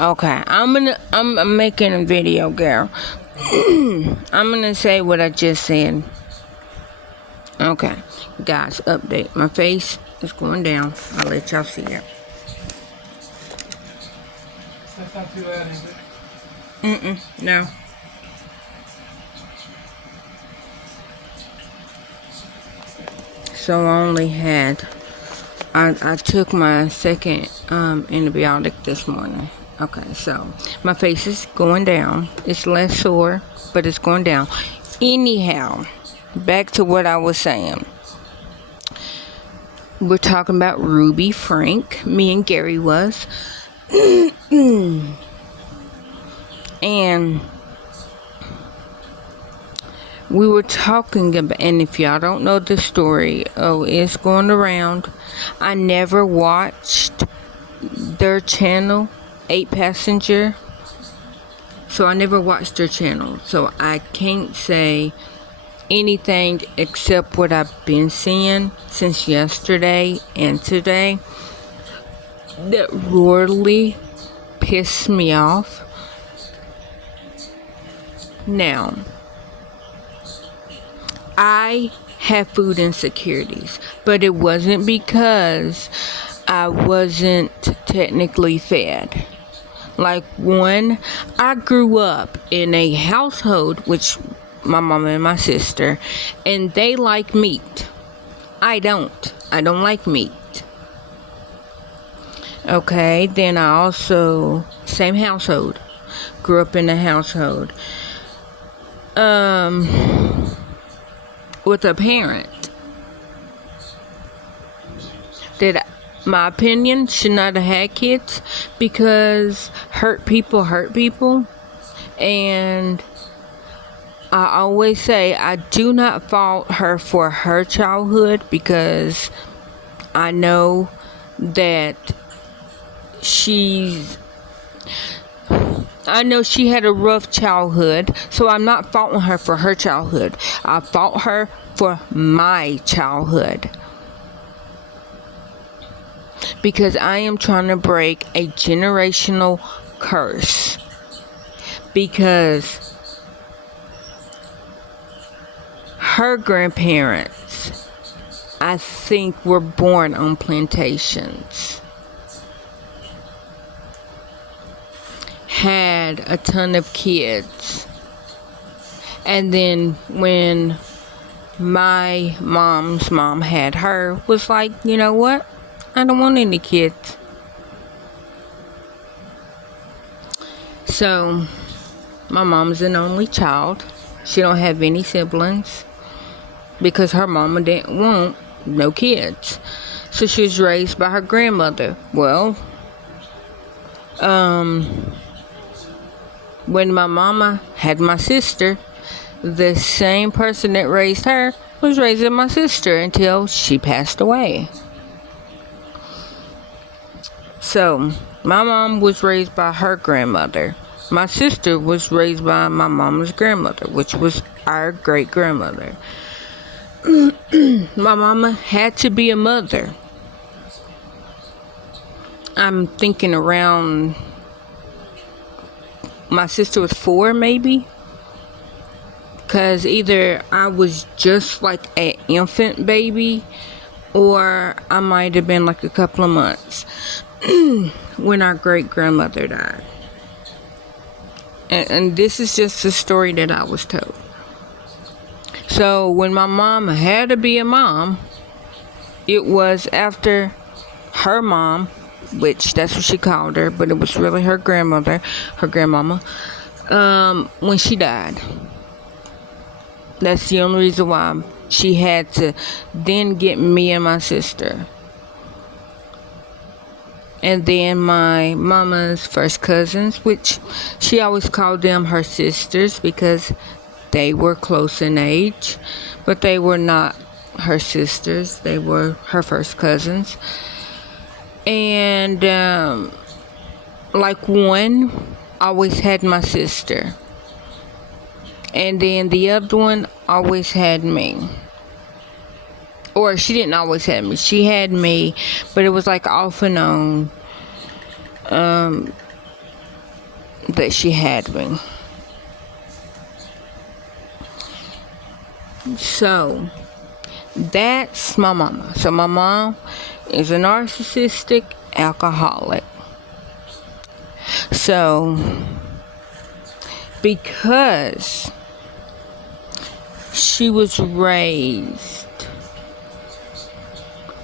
Okay, I'm making a video, girl. I'm gonna say what I just said. Okay, guys, update. My face is going down. I'll let y'all see it. That's not too loud, is it? No. So I only had. I took my second antibiotic this morning. Okay, so my face is going down. It's less sore, but it's going down. Anyhow, back to what I was saying. We're talking about Ruby Frank. Me and Gary was. And we were talking about, and if y'all don't know the story, it's going around. I never watched their channel, 8 Passenger. So I never watched their channel. So I can't say anything except what I've been seeing since yesterday and today that royally pissed me off. Now, I have food insecurities, but it wasn't because I wasn't technically fed. Like, one, I grew up in a household, which my mom and my sister, and they like meat. I don't. I don't like meat. Okay, then I also, same household, grew up in a household with a parent that, my opinion, should not have had kids, because hurt people. And I always say I do not fault her for her childhood, because I know that she had a rough childhood, so I'm not faulting her for her childhood. I fault her for my childhood, because I am trying to break a generational curse. Because her grandparents, I think, were born on plantations, had a ton of kids, and then when my mom's mom had her, was like, you know what, I don't want any kids. So my mom's an only child. She don't have any siblings, because her mama didn't want no kids. So she was raised by her grandmother. Well, when my mama had my sister, the same person that raised her was raising my sister until she passed away. So my mom was raised by her grandmother. My sister was raised by my mama's grandmother, which was our great grandmother. My mama had to be a mother. I'm thinking around, my sister was 4 maybe, because either I was just like an infant baby, or I might have been like a couple of months when our great grandmother died. And this is just a story that I was told. So when my mom had to be a mom, it was after her mom, which that's what she called her, but it was really her grandmother, her grandmama, when she died. That's the only reason why she had to then get me and my sister. And then my mama's first cousins, which she always called them her sisters, because they were close in age, but they were not her sisters. They were her first cousins. And like, one always had my sister, and then the other one always had me. Or she didn't always have me. She had me, but it was like off and on. that she had me. So that's my mama. So my mom is a narcissistic alcoholic. So because she was raised,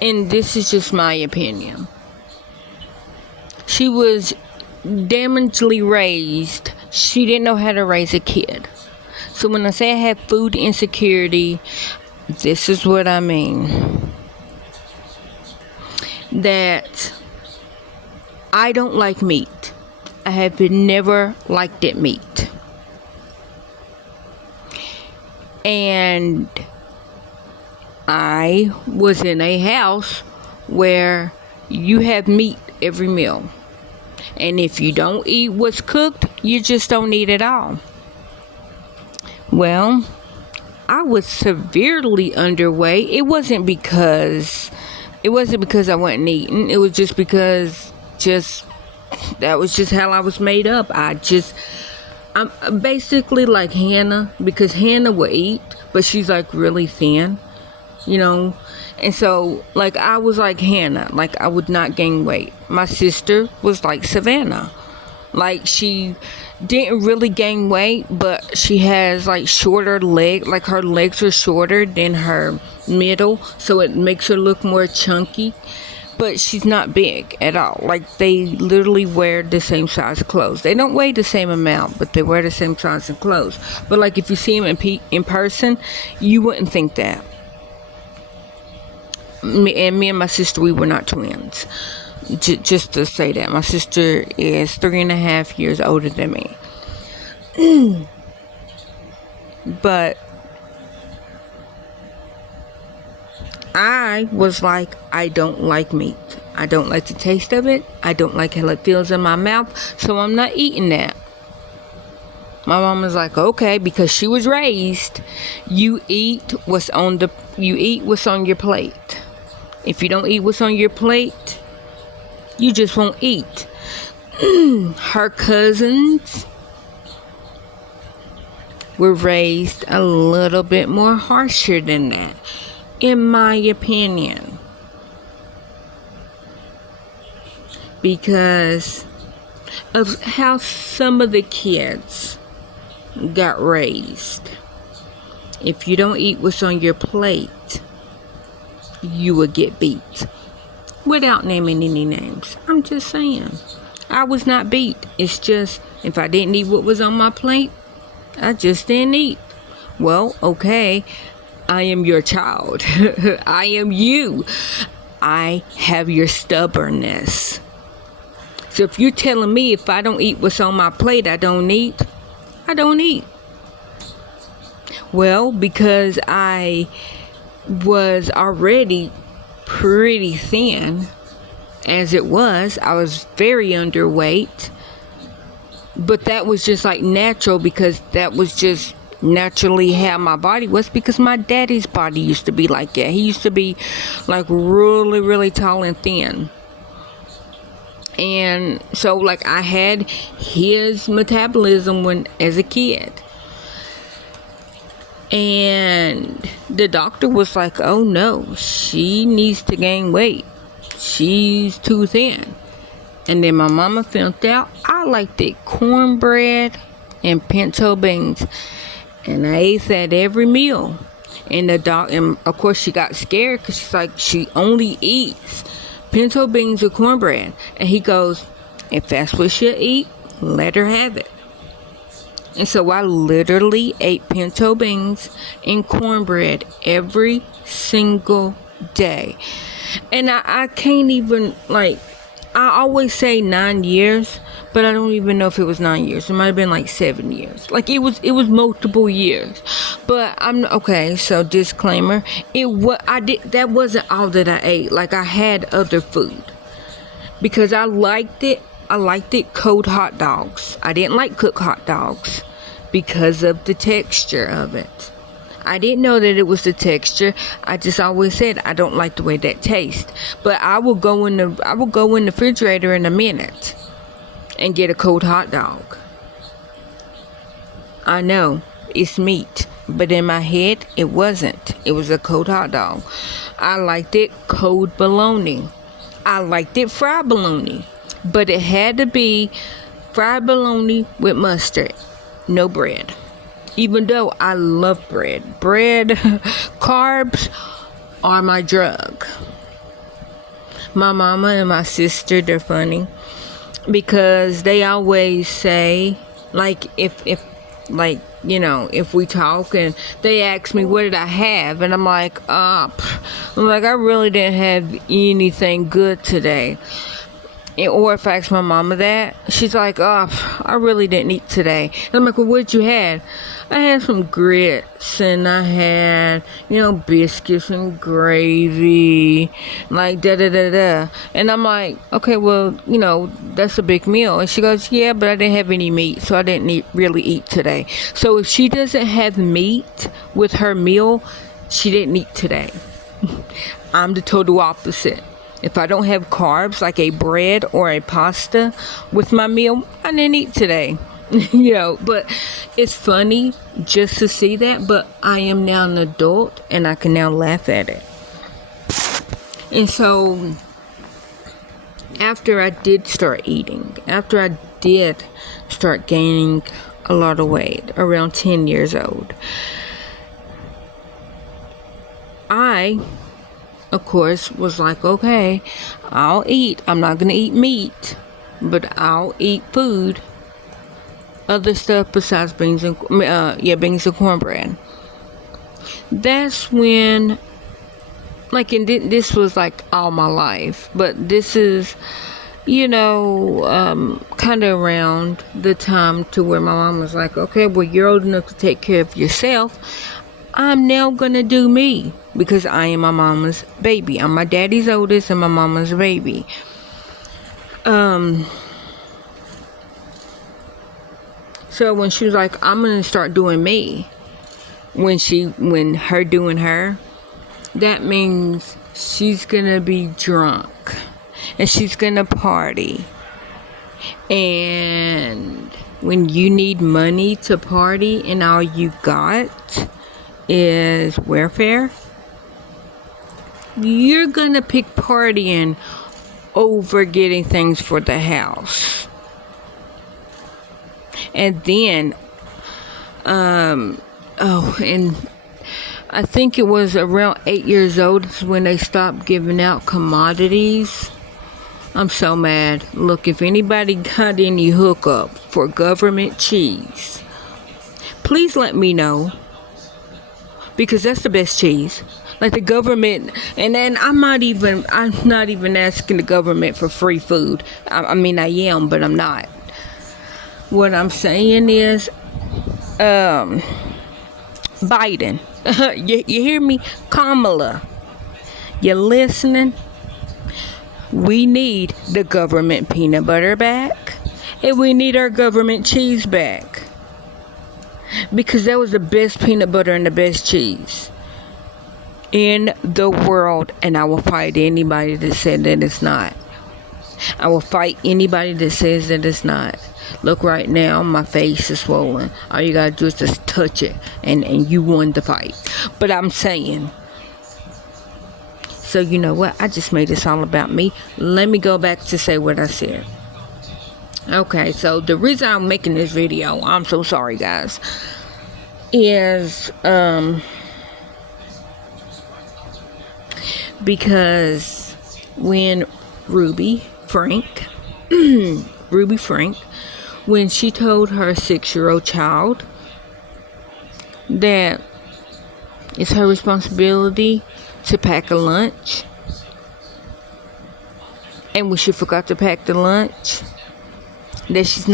and this is just my opinion, she was damagedly raised. She didn't know how to raise a kid. So when I say I have food insecurity, this is what I mean. That I don't like meat. I have never liked it meat. And I was in a house where you have meat every meal. And if you don't eat what's cooked, you just don't eat it all. Well, I was severely underweight. It wasn't because I wasn't eating. It was just because that was just how I was made up. I'm basically like Hannah, because Hannah will eat, but she's like really thin, you know. And so like I was like Hannah, like I would not gain weight. My sister was like Savannah. Like she didn't really gain weight, but she has like shorter legs, like her legs are shorter than her middle, so it makes her look more chunky. But she's not big at all. Like they literally wear the same size clothes. They don't weigh the same amount, but they wear the same size of clothes. But like if you see them in person, you wouldn't think that. Me and my sister, we were not twins. Just to say that, my sister is 3.5 years older than me. But I was like, I don't like meat. I don't like the taste of it. I don't like how it feels in my mouth. So I'm not eating that. My mom was like, okay, because she was raised, you eat what's on your plate. If you don't eat what's on your plate, you just won't eat. Her cousins were raised a little bit more harsher than that, in my opinion. Because of how some of the kids got raised. If you don't eat what's on your plate, you will get beat. Without naming any names. I'm just saying. I was not beat. It's just, if I didn't eat what was on my plate, I just didn't eat. Well, okay. I am your child. I am you. I have your stubbornness. So if you're telling me if I don't eat what's on my plate, I don't eat. I don't eat. Well, because I was already pretty thin as it was. I was very underweight. But that was just like natural, because that was just naturally how my body was, because my daddy's body used to be like that. He used to be like really, really tall and thin. And so like I had his metabolism as a kid. And the doctor was like, oh no, she needs to gain weight. She's too thin. And then my mama found out I liked it cornbread and pinto beans. And I ate that every meal. And and of course she got scared, because she's like, she only eats pinto beans or cornbread. And he goes, if that's what she'll eat, let her have it. And so I literally ate pinto beans and cornbread every single day. And I can't even, like, I always say 9 years, but I don't even know if it was 9 years. It might have been like 7 years. Like it was multiple years. But I'm okay. So disclaimer, that wasn't all that I ate. Like I had other food because I liked it. I liked it cold hot dogs. I didn't like cooked hot dogs because of the texture of it. I didn't know that it was the texture. I just always said I don't like the way that tastes. But I will go in the refrigerator in a minute and get a cold hot dog. I know it's meat, but in my head, it wasn't. It was a cold hot dog. I liked it cold bologna. I liked it fried bologna, but it had to be fried bologna with mustard, no bread. Even though I love bread. Bread, carbs are my drug. My mama and my sister, they're funny because they always say, like, if we talk and they ask me what did I have, and I'm like, I really didn't have anything good today. Or if I ask my mama that, she's like, I really didn't eat today. And I'm like, well, what'd you have? I had some grits and I had, biscuits and gravy, like da-da-da-da. And I'm like, okay, well, that's a big meal. And she goes, yeah, but I didn't have any meat, so I didn't really eat today. So if she doesn't have meat with her meal, she didn't eat today. I'm the total opposite. If I don't have carbs like a bread or a pasta with my meal, I didn't eat today. But it's funny just to see that, but I am now an adult and I can now laugh at it. And so after I did start eating, after I did start gaining a lot of weight around 10 years old, I, of course, was like, okay, I'll eat. I'm not going to eat meat, but I'll eat food. Other stuff besides beans and cornbread. That's when, and this was like all my life, but this is, kind of around the time to where my mom was like, okay, well, you're old enough to take care of yourself. I'm now gonna do me because I am my mama's baby. I'm my daddy's oldest and my mama's baby. So when she was like, I'm gonna start doing me, when her doing her, that means she's gonna be drunk and she's gonna party. And when you need money to party and all you got is welfare, you're gonna pick partying over getting things for the house. And then and I think it was around 8 years old when they stopped giving out commodities. I'm so mad. Look, if anybody got any hookup for government cheese, please let me know, because that's the best cheese. Like the government, and then I'm not even asking the government for free food. I am, but I'm not. What I'm saying is, Biden, you hear me? Kamala, you listening? We need the government peanut butter back, and we need our government cheese back. Because that was the best peanut butter and the best cheese in the world, and I will fight anybody that said that it's not. I will fight anybody that says that it's not. Look, right now, my face is swollen. All you gotta do is just touch it, and you won the fight. But I'm saying, so you know what? I just made this all about me. Let me go back to say what I said. Okay, so the reason I'm making this video, I'm so sorry, guys, is because when Ruby Frank, when she told her 6-year-old child that it's her responsibility to pack a lunch, and when she forgot to pack the lunch, that she's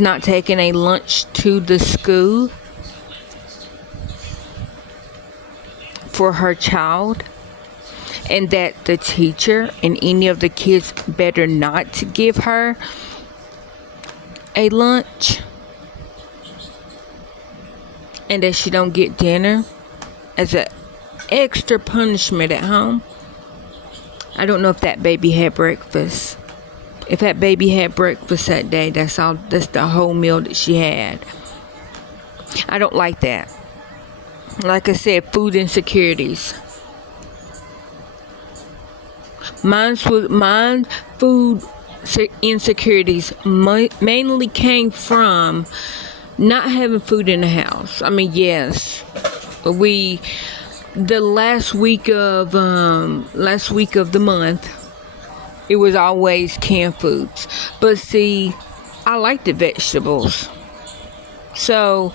not taking a lunch to the school for her child, and that the teacher and any of the kids better not to give her a lunch, and that she don't get dinner as an extra punishment at home. I don't know if that baby had breakfast. If that baby had breakfast that day, that's the whole meal that she had. I don't like that. Like I said, food insecurities. Mine food insecurities mainly came from not having food in the house. I mean, yes, the last week of the month, it was always canned foods. But see, I like the vegetables, so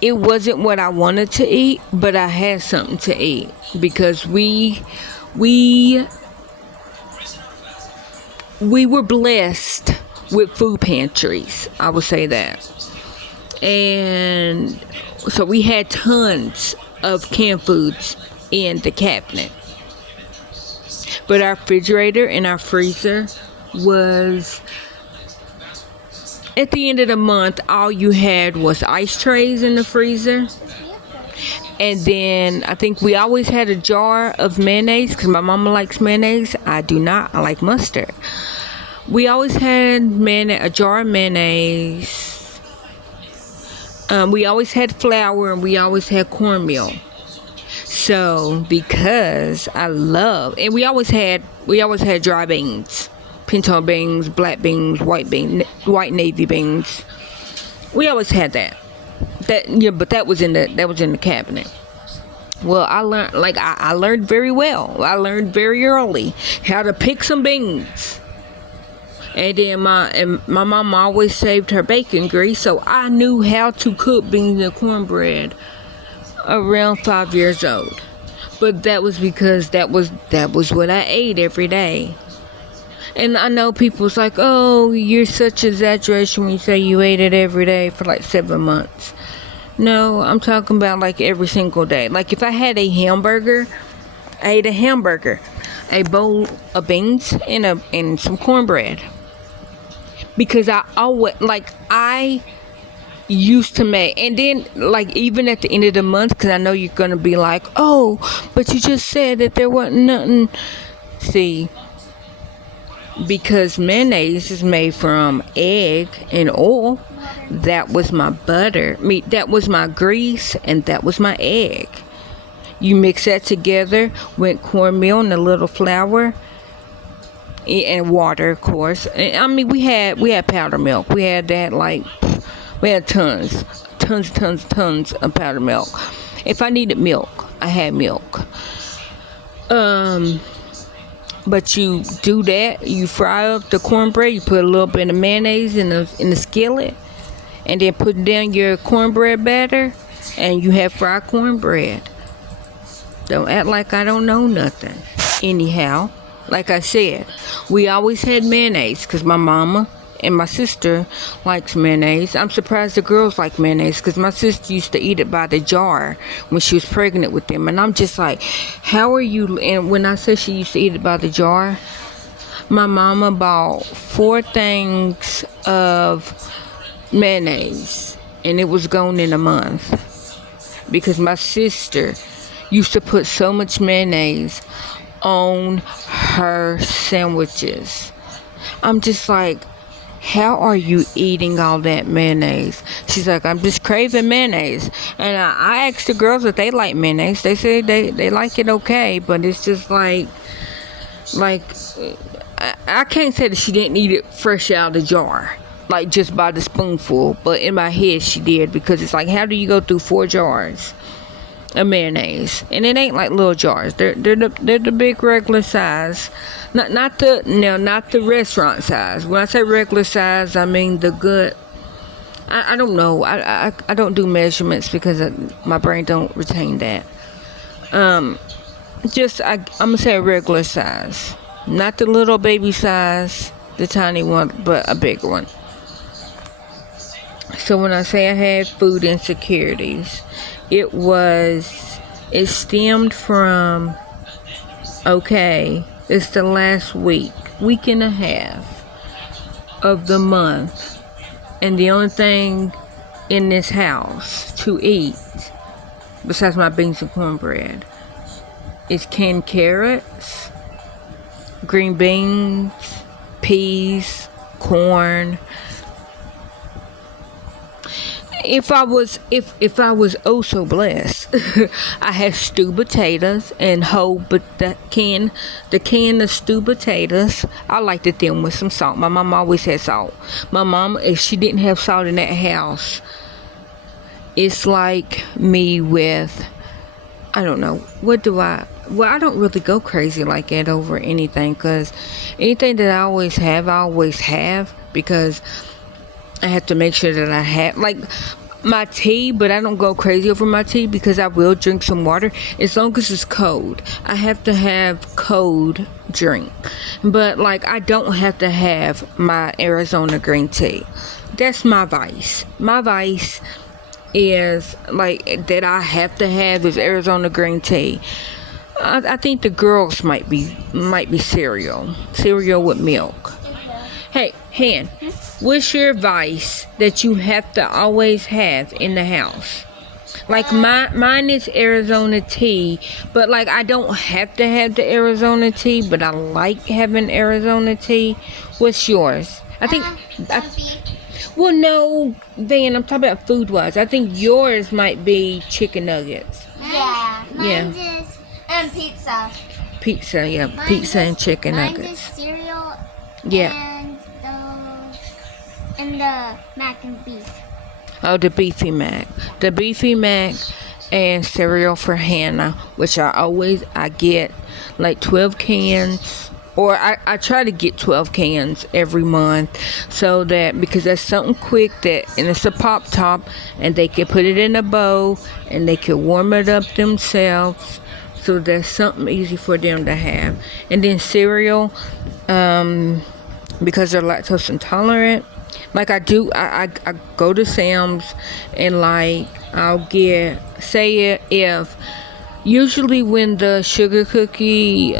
it wasn't what I wanted to eat, but I had something to eat because we were blessed with food pantries. I would say that. And so we had tons of canned foods in the cabinet. But our refrigerator and our freezer was, at the end of the month, all you had was ice trays in the freezer. And then I think we always had a jar of mayonnaise because my mama likes mayonnaise. I do not. I like mustard. We always had a jar of mayonnaise. We always had flour and we always had cornmeal. So because I love, and we always had dry beans, pinto beans, black beans, white navy beans. We always had that. But that was in the cabinet. Well, I learned very well. I learned very early how to pick some beans. And then my mom always saved her bacon grease, so I knew how to cook beans and cornbread around 5 years old. But that was because that was what I ate every day. And I know people's like, oh, you're such exaggeration when you say you ate it every day for like 7 months. No, I'm talking about like every single day. Like if I had a hamburger, I ate a hamburger, a bowl of beans and some cornbread. Because I used to make, and then like even at the end of the month, because I know you're gonna be like, oh, but you just said that there wasn't nothing. See, because mayonnaise is made from egg and oil. That was my butter. That was my grease, and that was my egg. You mix that together with cornmeal and a little flour and water, of course. I mean, we had powder milk. We had that we had tons of powder milk. If I needed milk, I had milk. But you do that. You fry up the cornbread. You put a little bit of mayonnaise in the skillet, and then put down your cornbread batter, and you have fried cornbread. Don't act like I don't know nothing. Anyhow, like I said, we always had mayonnaise because my mama and my sister likes mayonnaise. I'm surprised the girls like mayonnaise because my sister used to eat it by the jar when she was pregnant with them. And I'm just like, how are you? And when I say she used to eat it by the jar, my mama bought 4 things of mayonnaise and it was gone in a month because my sister used to put so much mayonnaise on her sandwiches. I'm just like, how are you eating all that mayonnaise? She's like, I'm just craving mayonnaise. And I asked the girls if they like mayonnaise. They said they like it okay, but it's just like I can't say that she didn't eat it fresh out of the jar, like just by the spoonful, but in my head she did, because it's like, how do you go through 4 jars of mayonnaise? And it ain't like little jars. They're the big regular size. Not the restaurant size. When I say regular size, I mean the good. I don't know. I don't do measurements because my brain don't retain that. I'm gonna say a regular size, not the little baby size, the tiny one, but a big one. So when I say I had food insecurities, it stemmed from, okay, it's the last week and a half of the month, and the only thing in this house to eat, besides my beans and cornbread, is canned carrots, green beans, peas, corn, If I was oh so blessed, I have stewed potatoes and whole, but the can of stewed potatoes, I liked it then with some salt. My mom always had salt. My mom, if she didn't have salt in that house, it's like me with, I don't know, well, I don't really go crazy like that over anything, because anything that I always have, because I have to make sure that I have, like, my tea, but I don't go crazy over my tea because I will drink some water as long as it's cold. I have to have cold drink, but like I don't have to have my Arizona green tea. That's my vice. My vice is like that I have to have is Arizona green tea. I think the girls might be cereal with milk. Hey, Han, what's your vice that you have to always have in the house? Like mine is Arizona tea, but like I don't have to have the Arizona tea, but I like having Arizona tea. What's yours? I think. Well, no, Van, I'm talking about food wise. I think yours might be chicken nuggets. Yeah, mine Yeah. is pizza. Pizza, yeah, pizza and chicken Mine nuggets. is cereal. Yeah. And the mac and beef. Oh, the beefy mac. The beefy mac and cereal for Hannah, which I get like 12 cans. Or I try to get 12 cans every month, so that, because that's something quick, that, and it's a pop top, and they can put it in a bowl and they can warm it up themselves, so that's something easy for them to have. And then cereal, because they're lactose intolerant, like I go to Sam's and like I'll get, say if usually when the sugar cookie,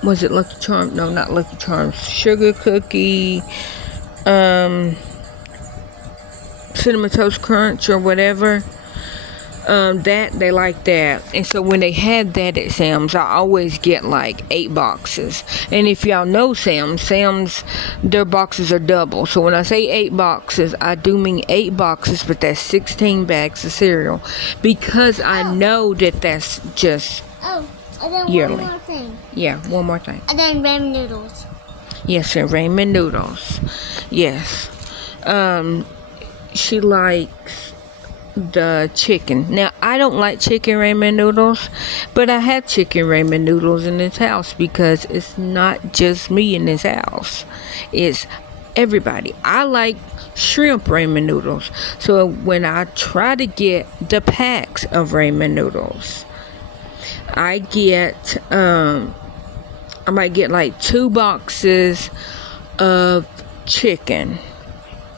was it Lucky Charms? No, not Lucky Charms. Sugar cookie, Cinnamon Toast Crunch or whatever. That they like that, and so when they had that at Sam's, I always get like 8 boxes. And if y'all know Sam's, their boxes are double. So when I say 8 boxes, I do mean 8 boxes, but that's 16 bags of cereal, because I know that that's just And then yearly. one more thing. Yeah, one more thing. And then ramen noodles. Yes, and ramen noodles. Yes. She likes the chicken. Now, I don't like chicken ramen noodles, but I have chicken ramen noodles in this house because it's not just me in this house. It's everybody. I like shrimp ramen noodles. So when I try to get the packs of ramen noodles, I might get like 2 boxes of chicken,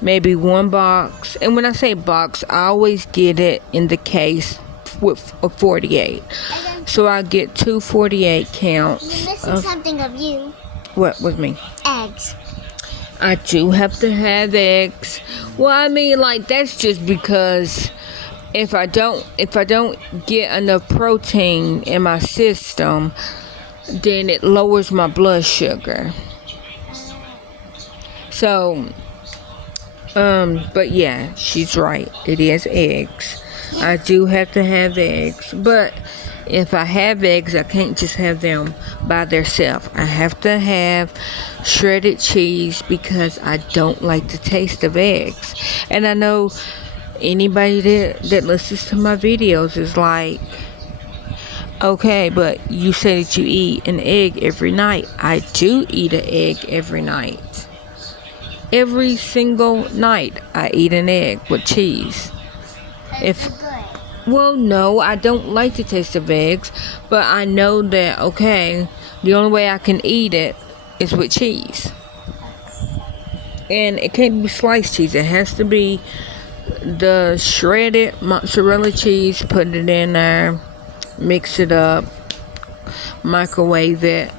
maybe 1 box. And when I say box, I always get it in the case with a 48. So I get 2 48 counts. You're missing something of you. What with me? Eggs. I do have to have eggs. Well, I mean, like, that's just because if I don't get enough protein in my system, then it lowers my blood sugar. So, but yeah, she's right. It is eggs. I do have to have eggs, but if I have eggs, I can't just have them by themselves. I have to have shredded cheese because I don't like the taste of eggs. And I know anybody that listens to my videos is like, okay, but you say that you eat an egg every night. I do eat an egg every night. Every single night I eat an egg with cheese. Well, no, I don't like the taste of eggs, but I know that, okay, the only way I can eat it is with cheese. And it can't be sliced cheese. It has to be the shredded mozzarella cheese. Put it in there, mix it up, microwave it,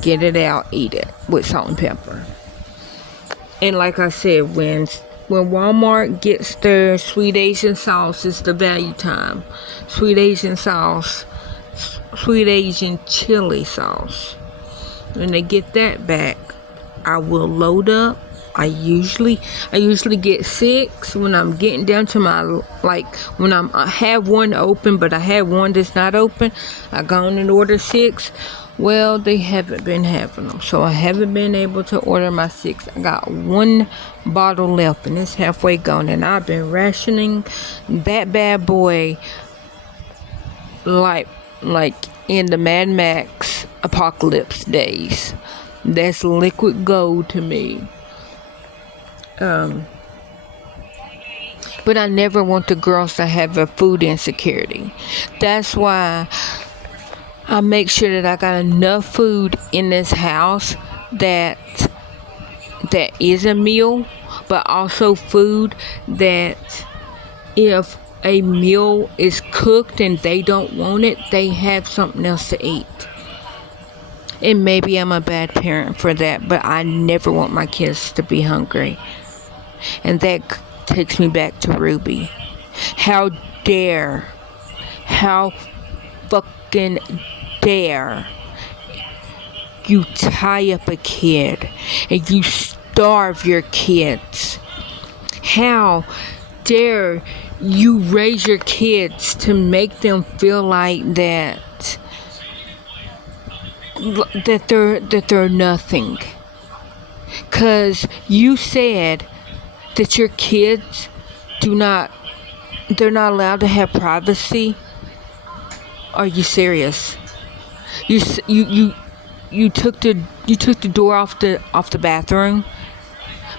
get it out, eat it with salt and pepper. And like I said, when Walmart gets their sweet Asian sauce, it's the value time. Sweet Asian sauce, sweet Asian chili sauce. When they get that back, I will load up. I usually get 6 when I'm getting down to my, like, when I have one open, but I have one that's not open. I go on and order 6. Well, they haven't been having them, so I haven't been able to order my 6. I got one bottle left, and it's halfway gone, and I've been rationing that bad boy like in the Mad Max apocalypse days. That's liquid gold to me. But I never want the girls to have a food insecurity. That's why I make sure that I got enough food in this house that is a meal, but also food that if a meal is cooked and they don't want it, they have something else to eat. And maybe I'm a bad parent for that, but I never want my kids to be hungry. And that takes me back to Ruby. How fucking dare you tie up a kid and you starve your kids? How dare you raise your kids to make them feel like that they're nothing? 'Cause you said that your kids they're not allowed to have privacy. Are you serious? You took the door off the bathroom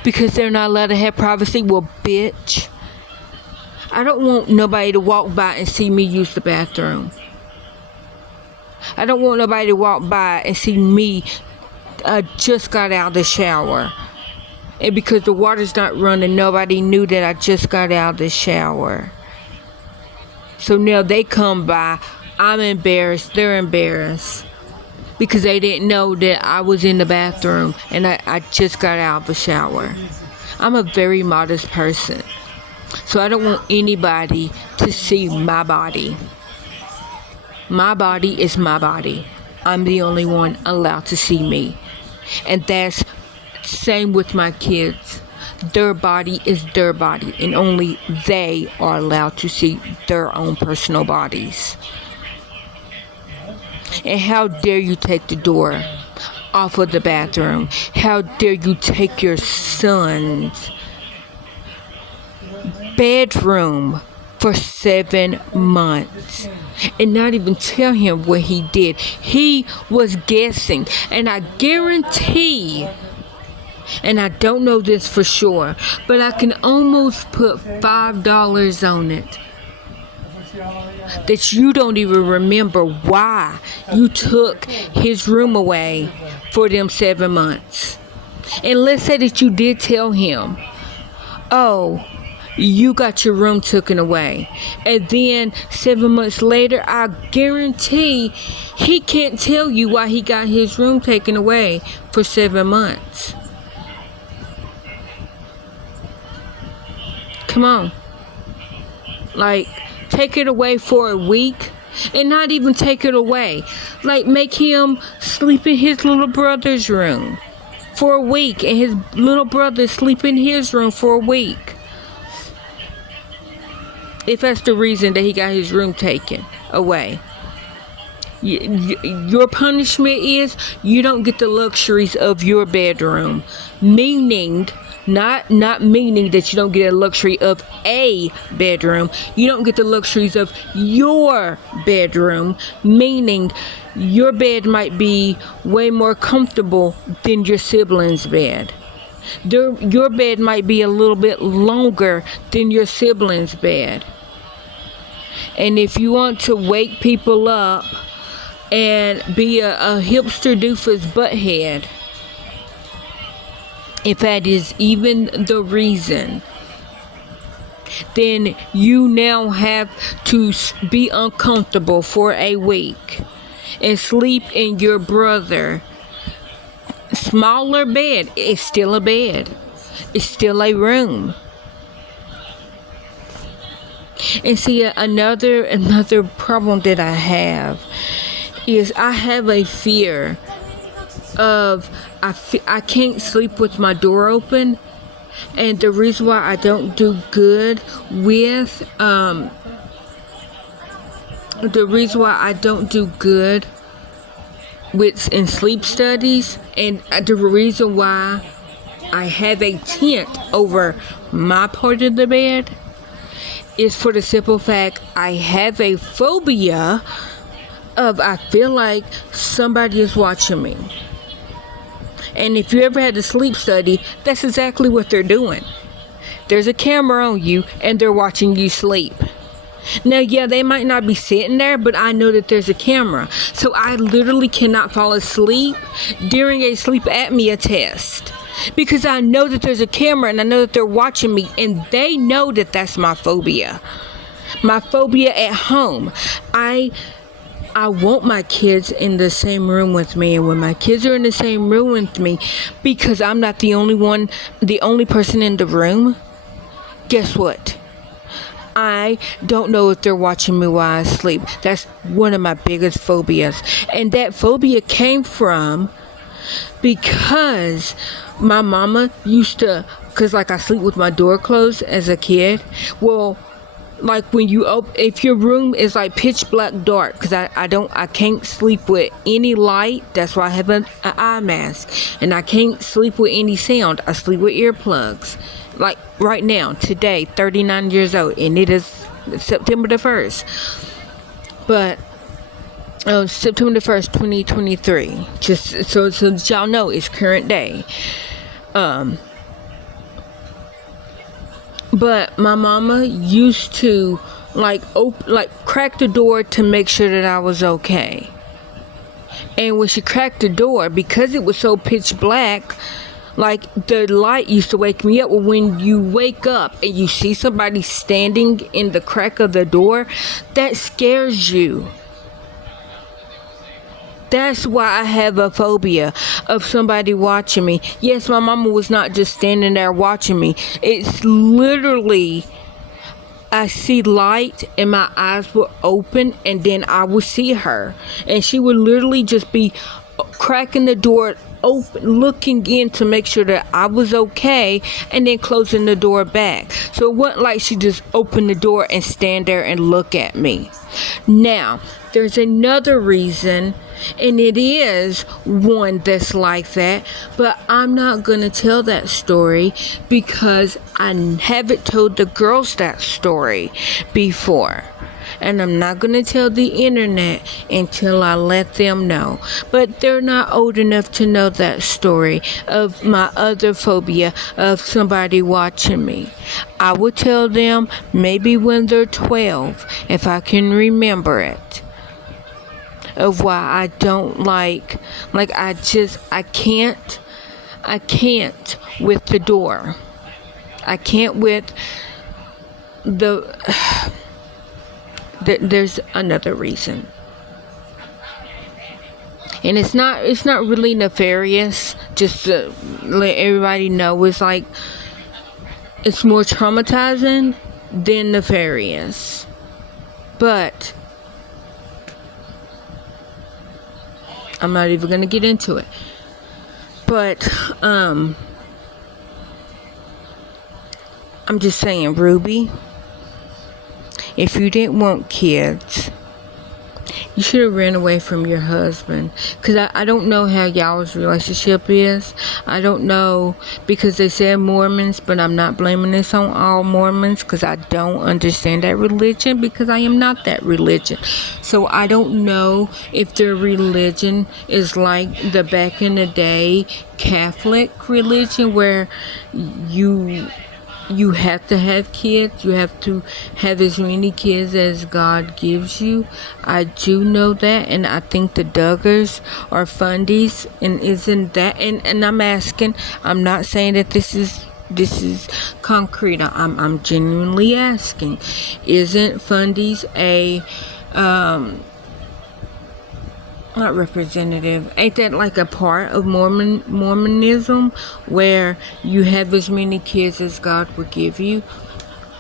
because they're not allowed to have privacy? Well, bitch, I don't want nobody to walk by and see me use the bathroom. I don't want nobody to walk by and see me just got out of the shower. And because the water's not running, nobody knew that I just got out of the shower. So now they come by, I'm embarrassed, they're embarrassed. Because they didn't know that I was in the bathroom and I just got out of the shower. I'm a very modest person. So I don't want anybody to see my body. My body is my body. I'm the only one allowed to see me. And that's same with my kids. Their body is their body, and only they are allowed to see their own personal bodies. And how dare you take the door off of the bathroom? How dare you take your son's bedroom for 7 months and not even tell him what he did? He was guessing, and I guarantee, and I don't know this for sure, but I can almost put $5 on it, that you don't even remember why you took his room away for them 7 months. And let's say that you did tell him, oh, you got your room taken away. And then 7 months later, I guarantee he can't tell you why he got his room taken away for 7 months. Come on. Like, take it away for a week, and not even take it away. Like, make him sleep in his little brother's room for a week, and his little brother sleep in his room for a week. If that's the reason that he got his room taken away. Your punishment is you don't get the luxuries of your bedroom. Meaning, not meaning that you don't get a luxury of a bedroom. You don't get the luxuries of your bedroom. Meaning, your bed might be way more comfortable than your sibling's bed. Your bed might be a little bit longer than your sibling's bed. And if you want to wake people up and be a hipster doofus butthead, if that is even the reason, then you now have to be uncomfortable for a week and sleep in your brother smaller bed. It's still a bed. It's still a room. And see, another problem that I have is I have a fear of I can't sleep with my door open, and the reason why I don't do good with in sleep studies, and the reason why I have a tent over my part of the bed is for the simple fact I have a phobia of I feel like somebody is watching me. And if you ever had a sleep study, that's exactly what they're doing. There's a camera on you and they're watching you sleep. Now, yeah, they might not be sitting there, but I know that there's a camera. So I literally cannot fall asleep during a sleep apnea test because I know that there's a camera and I know that they're watching me, and they know that that's my phobia. My phobia at home. I want my kids in the same room with me, and when my kids are in the same room with me, because I'm not the only person in the room, guess what? I don't know if they're watching me while I sleep. That's one of my biggest phobias. And that phobia came from because my mama used to, because like I sleep with my door closed as a kid. Well, like when you if your room is like pitch black dark, because I can't sleep with any light. That's why I have an eye mask, and I can't sleep with any sound. I sleep with earplugs. Like right now, today, 39 years old, and it is September the 1st. But September the 1st, 2023. Just so that y'all know, it's current day. But my mama used to crack the door to make sure that I was okay. And when she cracked the door, because it was so pitch black, like the light used to wake me up. Well, when you wake up and you see somebody standing in the crack of the door, that scares you. That's why I have a phobia of somebody watching me. Yes, my mama was not just standing there watching me. It's literally, I see light and my eyes will open and then I will see her. And she would literally just be cracking the door open, looking in to make sure that I was okay, and then closing the door back. So it wasn't like she just opened the door and stand there and look at me. Now, there's another reason, and it is one that's like that, but I'm not going to tell that story because I haven't told the girls that story before. And I'm not going to tell the internet until I let them know. But they're not old enough to know that story of my other phobia of somebody watching me. I will tell them maybe when they're 12, if I can remember it. Of why I don't I can't with the door. I can't with there's another reason. And it's not really nefarious, just to let everybody know. It's like, it's more traumatizing than nefarious. But I'm not even going to get into it. But I'm just saying, Ruby, if you didn't want kids, you should have ran away from your husband. Because I don't know how y'all's relationship is. I don't know, because they said Mormons, but I'm not blaming this on all Mormons, because I don't understand that religion, because I am not that religion. So I don't know if their religion is like the back in the day Catholic religion, where you have to have kids. You have to have as many kids as God gives you. I do know that, and I think the Duggars are fundies, and isn't that? And I'm asking. I'm not saying that this is concrete. I'm genuinely asking. Isn't fundies a not representative? Ain't that like a part of Mormonism, where you have as many kids as God will give you?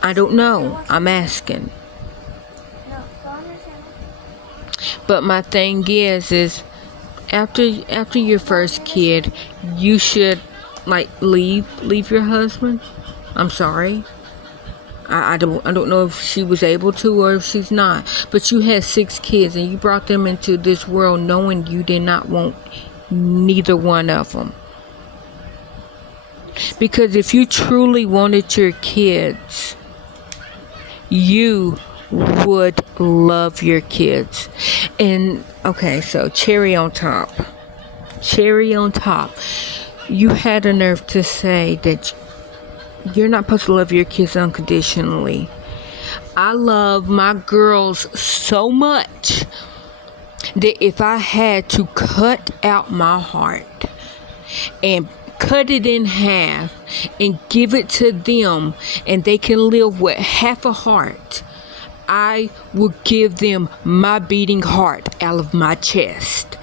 I don't know. I'm asking. But my thing is after your first kid, you should like leave your husband. I'm sorry. I don't know if she was able to or if she's not. But you had 6 kids and you brought them into this world knowing you did not want neither one of them. Because if you truly wanted your kids, you would love your kids. And okay, so cherry on top. You had a nerve to say that you're not supposed to love your kids unconditionally. I love my girls so much that if I had to cut out my heart and cut it in half and give it to them and they can live with half a heart, I will give them my beating heart out of my chest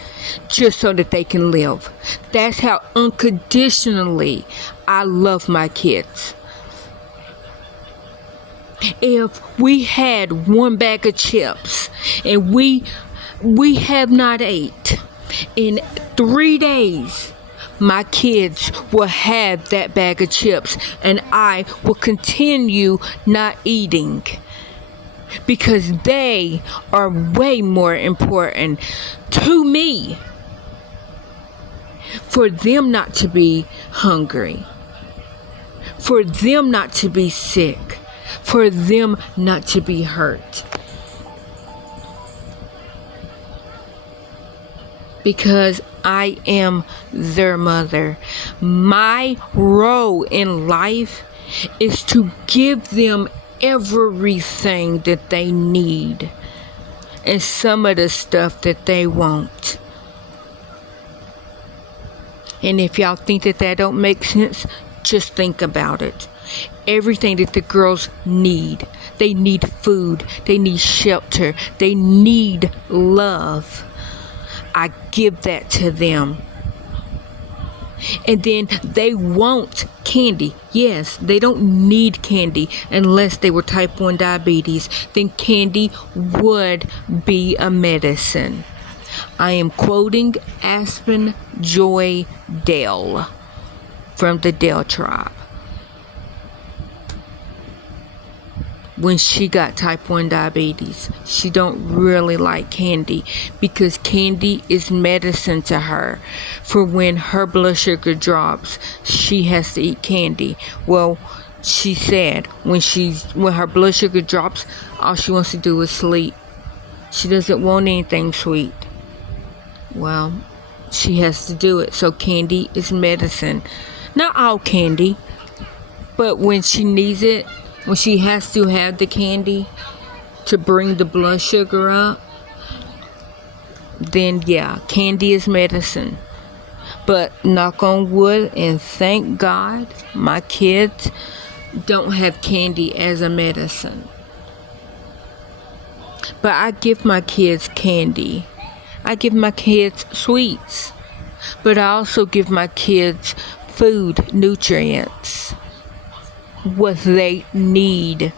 just so that they can live. That's how unconditionally I love my kids. If we had one bag of chips and we have not ate in 3 days, my kids will have that bag of chips and I will continue not eating because they are way more important to me. For them not to be hungry, for them not to be sick, for them not to be hurt. Because I am their mother. My role in life is to give them everything that they need and some of the stuff that they want. And if y'all think that don't make sense, just think about it. Everything that the girls need. They need food. They need shelter. They need love. I give that to them. And then they want candy. Yes, they don't need candy unless they were type 1 diabetes. Then candy would be a medicine. I am quoting Aspen Joy Dell from the Dell tribe. When she got type 1 diabetes, she don't really like candy because candy is medicine to her. For when her blood sugar drops, she has to eat candy. Well, she said when her blood sugar drops, all she wants to do is sleep. She doesn't want anything sweet. Well, she has to do it. So candy is medicine. Not all candy, but when she needs it, when she has to have the candy to bring the blood sugar up, then yeah, candy is medicine. But knock on wood and thank God my kids don't have candy as a medicine. But I give my kids candy. I give my kids sweets. But I also give my kids food, nutrients, what they need.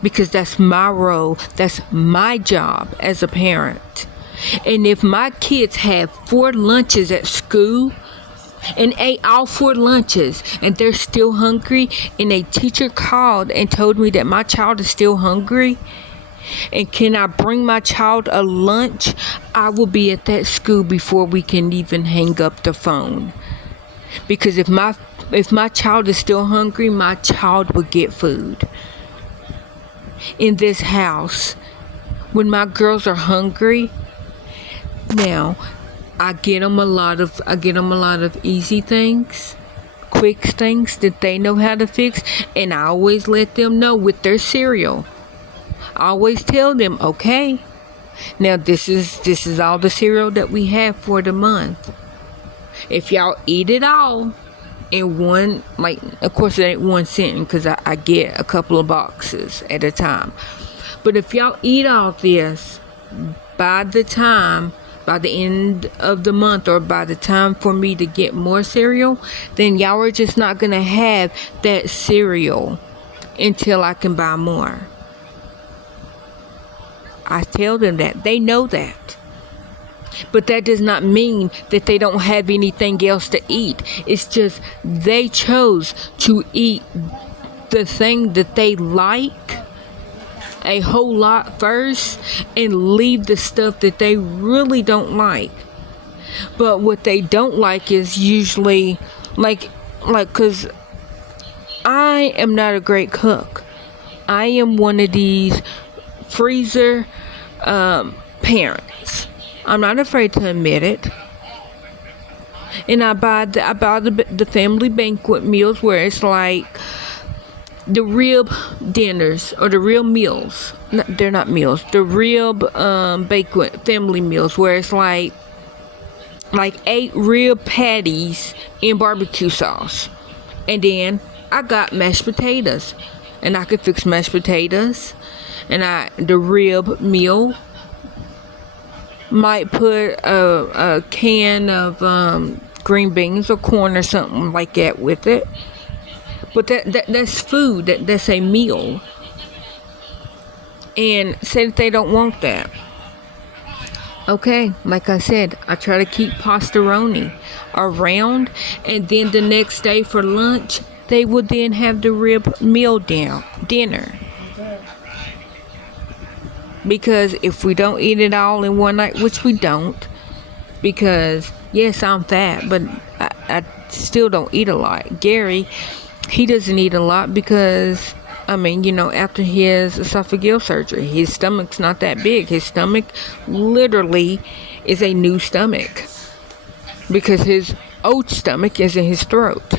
Because that's my role. That's my job as a parent. And if my kids have 4 lunches at school and ate all 4 lunches and they're still hungry and a teacher called and told me that my child is still hungry, and can I bring my child a lunch, I will be at that school before we can even hang up the phone. Because if my child is still hungry, my child will get food. In this house, when my girls are hungry, now I get them a lot of easy things, quick things that they know how to fix, and I always let them know with their cereal. I always tell them, okay, now this is all the cereal that we have for the month. If y'all eat it all in one, like, of course it ain't one sitting because I get a couple of boxes at a time. But if y'all eat all this by the end of the month or by the time for me to get more cereal, then y'all are just not going to have that cereal until I can buy more. I tell them that. They know that. But that does not mean that they don't have anything else to eat. It's just they chose to eat the thing that they like a whole lot first and leave the stuff that they really don't like. But what they don't like is usually like cuz I am not a great cook. I am one of these freezer parents. I'm not afraid to admit it. And I buy the family banquet meals where it's like the rib dinners or the real meals. No, they're not meals. The rib banquet family meals where it's like 8 rib patties in barbecue sauce. And then I got mashed potatoes. And I could fix mashed potatoes. And the rib meal might put a can of green beans or corn or something like that with it. But that's food. That's a meal. And say that they don't want that. Okay, like I said, I try to keep pastaroni around, and then the next day for lunch, they would then have the rib meal dinner. Because if we don't eat it all in one night, which we don't, because yes, I'm fat, but I still don't eat a lot. Gary, he doesn't eat a lot because, after his esophageal surgery, his stomach's not that big. His stomach literally is a new stomach because his old stomach is in his throat.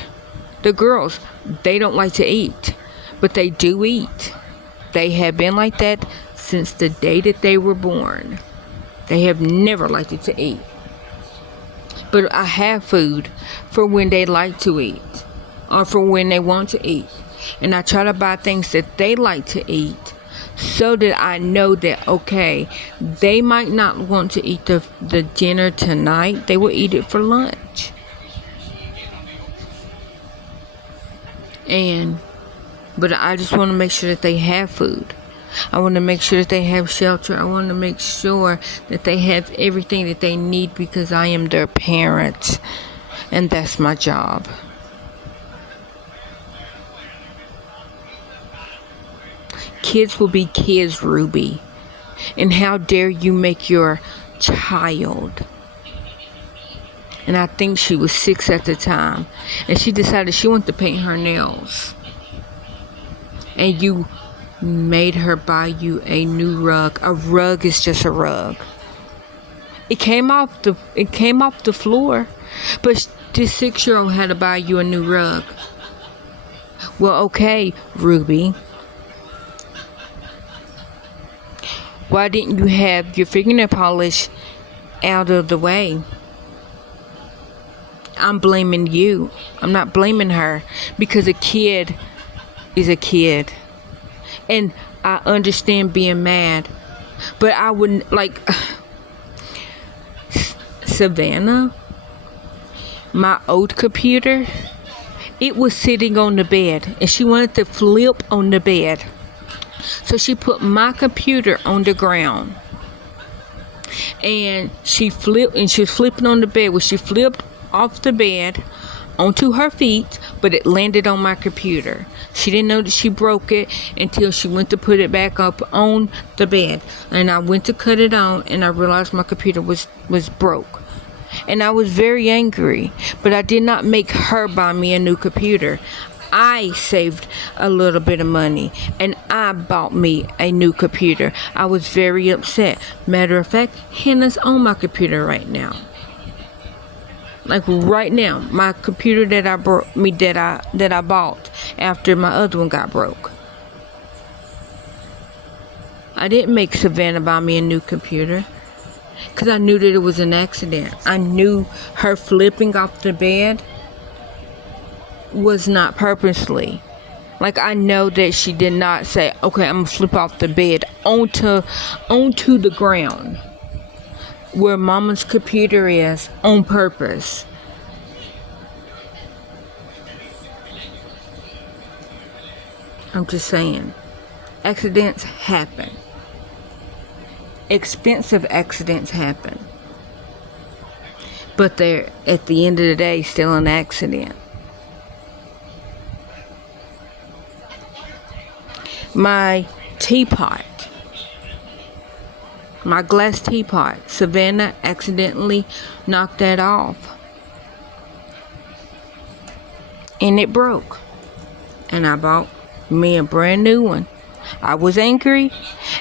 The girls, they don't like to eat, but they do eat. They have been like that since the day that they were born. They have never liked to eat. But I have food for when they like to eat or for when they want to eat. And I try to buy things that they like to eat so that I know that, okay, they might not want to eat the dinner tonight. They will eat it for lunch. But I just want to make sure that they have food. I want to make sure that they have shelter. I want to make sure that they have everything that they need because I am their parent. And that's my job. Kids will be kids, Ruby. And how dare you make your child? And I think she was 6 at the time. And she decided she wanted to paint her nails. And you made her buy you a new rug. A rug is just a rug. It came off the floor. But this 6-year-old had to buy you a new rug. Well, okay, Ruby. Why didn't you have your fingernail polish out of the way? I'm blaming you. I'm not blaming her because a kid is a kid. And I understand being mad. But I wouldn't, Savannah, my old computer, it was sitting on the bed. And she wanted to flip on the bed. So she put my computer on the ground. And she was flipping on the bed. When she flipped off the bed onto her feet, but it landed on my computer. She didn't know that she broke it until she went to put it back up on the bed. And I went to cut it on and I realized my computer was broke. And I was very angry, but I did not make her buy me a new computer. I saved a little bit of money and I bought me a new computer. I was very upset. Matter of fact, Hannah's on my computer right now. Like right now, my computer that I bought after my other one got broke. I didn't make Savannah buy me a new computer because I knew that it was an accident. I knew her flipping off the bed was not purposely. Like I know that she did not say, okay, I'm gonna flip off the bed onto the ground where Mama's computer is on purpose. I'm just saying, accidents happen. Expensive accidents happen. But they're, at the end of the day, still an accident. My teapot, my glass teapot, Savannah accidentally knocked that off. And it broke. And I bought me a brand new one. I was angry,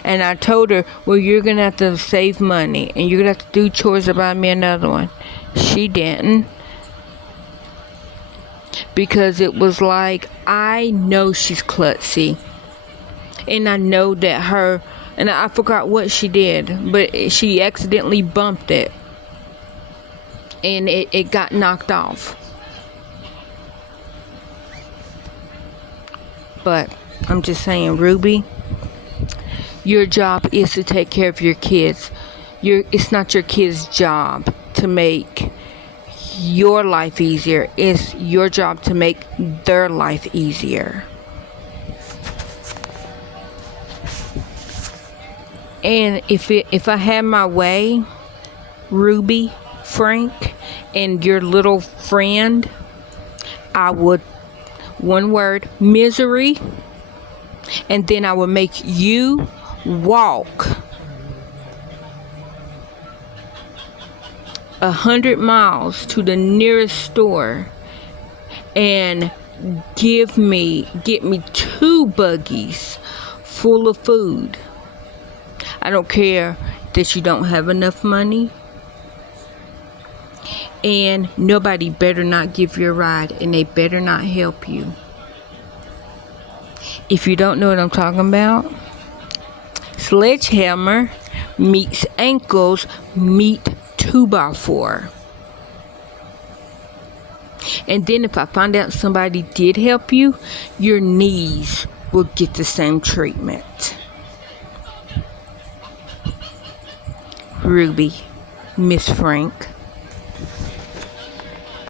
and I told her, well, you're going to have to save money, and you're going to have to do chores to buy me another one. She didn't. Because it was like, I know she's klutzy. And I know that her, and I forgot what she did, but she accidentally bumped it. And it got knocked off. But I'm just saying, Ruby, your job is to take care of your kids. It's not your kids' job to make your life easier. It's your job to make their life easier. And if I had my way, Ruby, Frank, and your little friend, I would, one word, misery, and then I would make you walk 100 miles to the nearest store and get me 2 buggies full of food. I don't care that you don't have enough money. And nobody better not give you a ride, and they better not help you. If you don't know what I'm talking about, sledgehammer meets ankles meet 2x4. And then if I find out somebody did help you, your knees will get the same treatment. Ruby, Miss Frank.